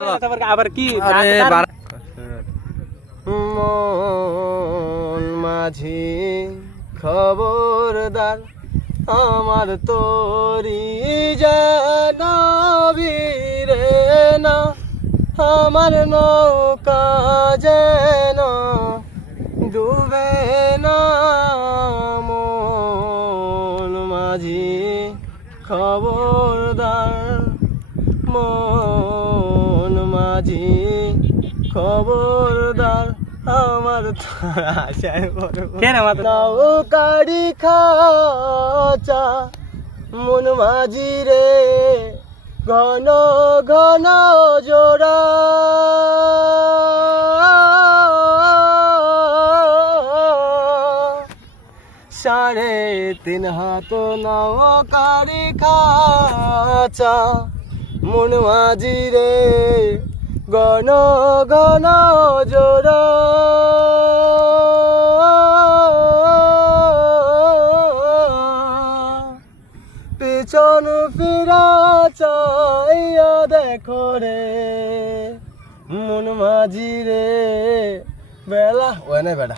আবার কি মন মাঝি খবরদার আমার তোরি যেন ভিড়ে না, আমার নৌকা যেন ডুবে না। মন মাঝি খবরদার, মন মাঝি খবরদার আমার নৌকারি খাচা মন মাঝি রে ঘন ঘন জোড়া। সাড়ে তিন হাত নৌকারি খাচা মন মাঝি রে ঘন ঘন জোড়া। পিছন ফিরা চাইয়া দেখো রে মন মাঝি রে বেলা ওনে বেটা।